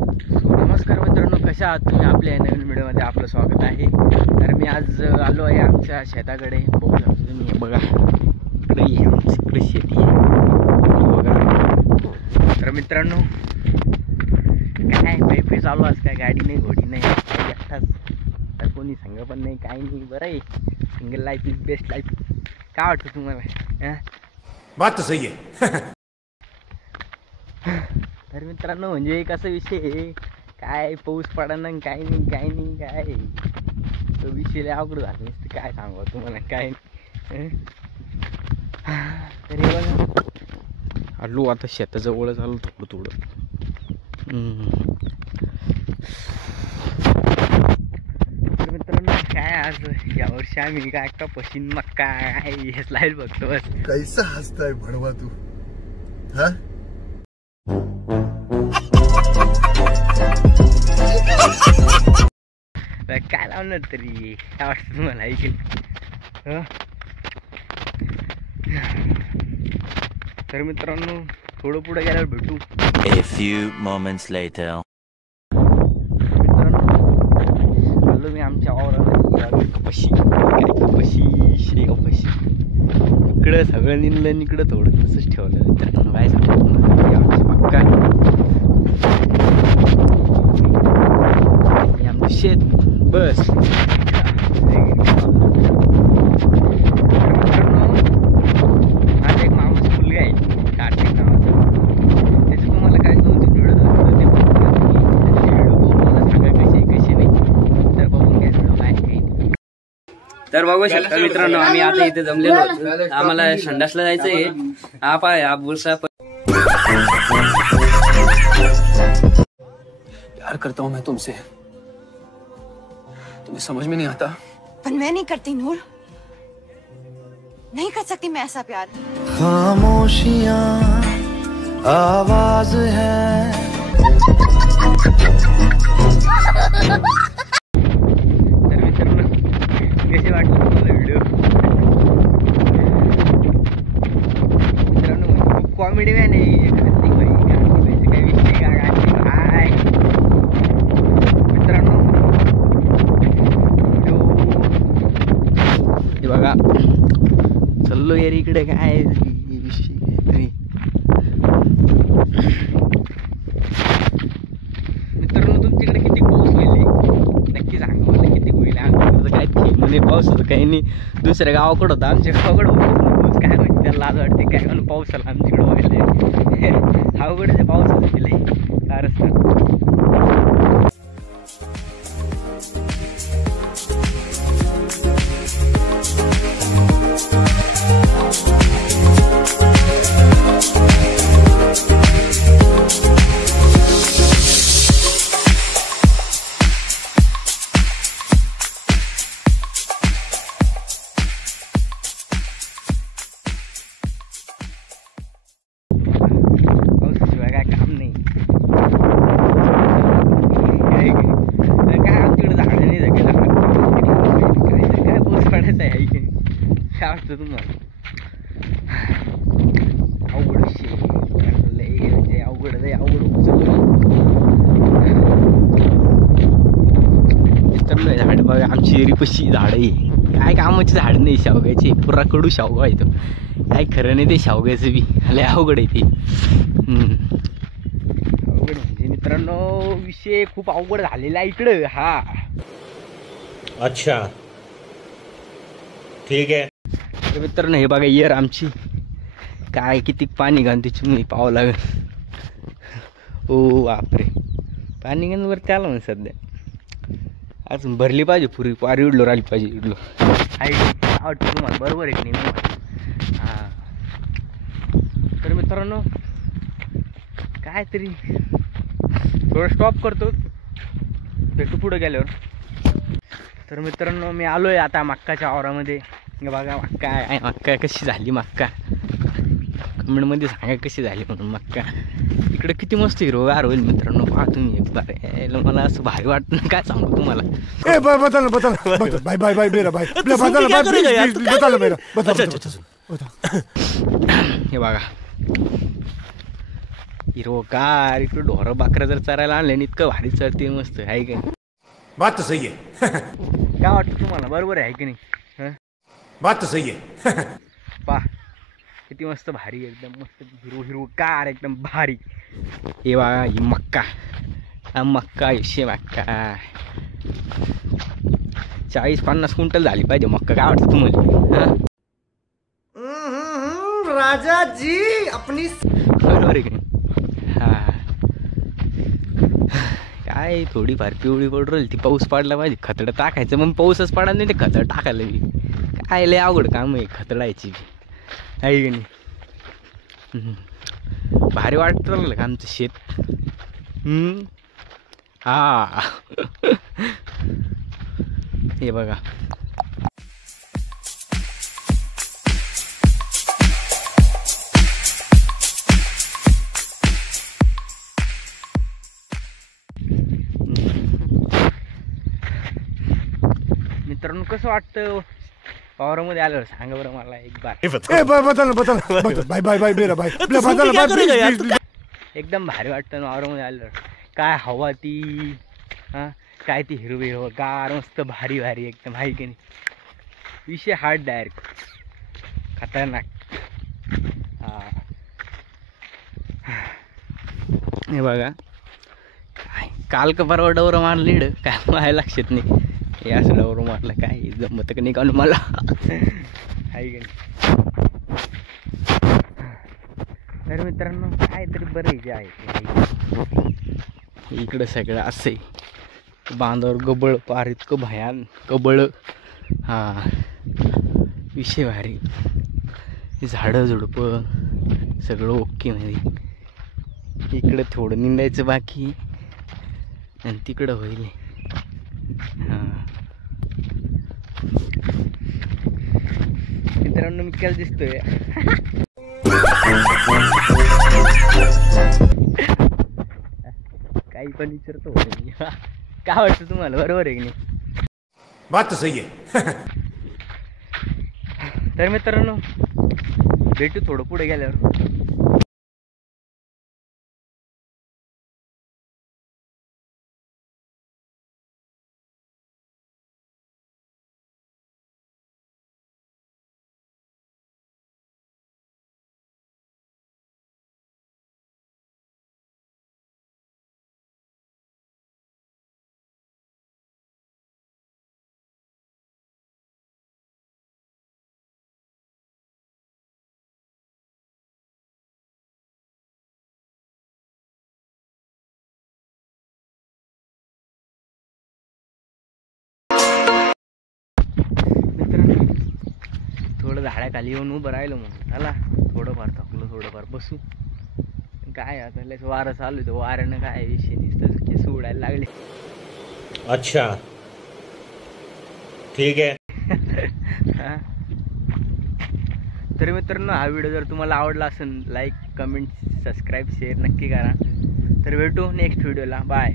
नमस्कार मित्रांनो, कशा आहात तुम्ही? आपल्या नवीन व्हिडिओमध्ये आपलं स्वागत आहे. तर मी आज आलो आहे आमच्या शेताकडे. बघू शकतो तुम्ही, बघा इकडे आमची शेती आहे बघा. तर मित्रांनो काय पैपे चालू आज, काय गाडी नाही घोडी नाही, एकटाच. तर कोणी सांग पण नाही, काही नाही, बरं आहे. Single life is best life. काय वाटतं तुम्हाला? बात तर सही आहे. तर मित्रांनो म्हणजे कसं विषय आहे, काय पाऊस पडा काही नाही काय तो विषय लय अवघड झाला नसतं. काय सांगू तुम्हाला, काय तरी बघा आलो आता शेताजवळच आलो थोडं. तर मित्रांनो काय आज यावर्षी आम्ही काय कपाशी मक्का काय हेच लाईल बघतो बस. कैसा हसताय भडवा तू? हा काय लावणार तरी काय वाटतं तुम्हाला ऐकून? तर मित्रांनो थोडं पुढे गेल्यावर भेटू. A few moments later. मित्रांनो आलो मी आमच्या वावरामध्ये. कपाशी इकडं सगळं निघलं, इकडं थोडं तसंच ठेवलं. मित्रांनो काय सांगतो तुम्हाला, आमची मक्का आमचं शेत बस. माझा एक मामाचा मुलगा आहे कार्तिक नावाचा, त्याचं तुम्हाला काय 2-3 व्हिडिओ दाखवतो. ते व्हिडिओ बघून मला सांगा कशी नाही, तर बघून घ्या व्हिडिओ काय काही. तर बघू शकता मित्रांनो, आम्ही आता इथे जमलेलो होतो. आम्हाला संडासला जायचं आहे. हा पाय हा बोलसा प्यार करता हूं मैं तुमसे, तुम्हें समझ में नहीं आता. पर मैं नहीं करती नूर, नहीं कर सकती मैं ऐसा प्यार. खामोशियां आवाज है. तर मित्रांनो कसे वाटलं तुम्हाला व्हिडिओ? मित्रांनो खूप कॉमेडी मॅन आहे कार्तिक भाई. काही विषय का कार्तिक भाई? मित्रांनो हे बघा चाललो यार इकडे, काय विषय तरी. मित्रांनो तुमच्याकडे किती पाऊस होईल नक्की सांगा मला, किती होईल? आमच्याकडं काय म्हणजे पाऊस होतं काही नाही. दुसऱ्या गावाकडं होतं, आमच्या गावाकडं होतं काय माहिती, त्याला लाज वाटते काय म्हणून पावसाला आमच्याकडं व्हायला. अवघड पावसाचं केलंय कारस्थान. पावसाशिवाय काय काम नाही. काय आमच्याकडे झाडं नाही जगेल, काय पाऊस पडायचं आहे की काय वाटतं तुम्हाला? अवघड म्हणजे अवघड मित्रांनो झाड बघा, आमची एरीपाशी झाड आहे. काय कामाची झाड नाही शेवग्याची, पुरा कडू शेवगा येतो. काय खरं नाही ते शेवग्याचं बी, लय अवघड आहे ते. अवघड म्हणजे मित्रांनो विषय खूप अवघड झालेला आहे इकडं. हा अच्छा ठीक आहे. तर मित्रांनो हे बघा येर आमची, काय किती पाणी घालून त्याची मी पाहावं लागेल. ओ बापरे, पाणी घालून वरती आलं म्हणून सध्या. अजून भरली पाहिजे पुरी, पारी उडलो राहिली पाहिजे. उडलो आवडतं तुम्हाला, बरोबर आहे की नाही? हां तर मित्रांनो काय तरी थोडं स्टॉप करतो, भेटू पुढं गेल्यावर. तर मित्रांनो मी आलो आहे आता मक्काच्या वावरामध्ये. बघा मक्का कशी झाली, मक्का कमेंटमध्ये सांगा कशी झाली म्हणून. मक्का इकडे किती मस्त हिरवगार होईल मित्रांनो, पहा तुम्ही एक बार. मला असं भारी वाटतं, काय सांगू तुम्हाला. हे बघा हिरवगार इकडं ढोरं बाकरं जर चरायला आणले आणि इतकं भारी चरते मस्त आहे की नाही? बात तो सही है काय वाटतं तुम्हाला? बरोबर आहे की नाही? हं? बात तो सही है पा किती मस्त भारी एकदम मस्त हिरवगार एकदम भारी. हे बघा ही मक्का, हा मक्का हिशे मक्का 40-50 क्विंटल झाली पाहिजे मक्का. काय वाटतं तुम्हाला? राजा जी अपनी बरोबर आहे की नाही? हा काय थोडीफार पिवळी पडू राहिली ती. पाऊस पडला पाहिजे, खतडं टाकायचं. मग पाऊसच पडा नाही ते खतडं टाकायला बी काय लय अवघड काम आहे खतडायची बी आहे की नाही? भारी वाटत राहिलं का आमचं शेत? हा हे बघा मित्रांनो, कसं वाटतं वावरामध्ये आलं सांगा बरं मला एक बार. बाय बाय बाय मेरा भाई बदल एकदम भारी वाटतं वावरामध्ये आलं. काय हवा ती, हां काय ती हिरवी गार मस्त भारी भारी एकदम आहे की नाही? विषय हार्ड डायरेक्ट खतरनाक. हां हे बघा काय काल का परवा डवरं मारलं इडं काय माझ्या लक्षात नाही. हे असं डवरं मारलं काय जमत का नाही काढून मला आहे की नाही? तर मित्रांनो काहीतरी बरं जे आहे इकडं सगळं असं आहे. बांधावर गबळ पार इतकं भयान गबळ. हां विषय भारी. झाडं झुडपं सगळं ओके मध्ये. इकडं थोडं निंदायचं बाकी आणि तिकडं होईल. हां मित्रांनो मी काय दिसतोय काही पण विचारतो काय वाटतं तुम्हाला? बरोबर आहे की नाही? बात तो सही है तर मित्रांनो भेटू थोडं पुढे गेल्यावर. थोडं झाडाखाली येऊन उभं राहिलो म्हणून चला थोडंफार थकलो थोडंफार बसू. काय आता लयच वारं चालू आहे. वाऱ्यानं काय विषय नुसतं केस उडायला लागले. अच्छा ठीक आहे. तर मित्रांनो हा व्हिडिओ जर तुम्हाला आवडला असेल लाईक कमेंट सबस्क्राईब शेअर नक्की करा. तर भेटू नेक्स्ट व्हिडिओला. बाय.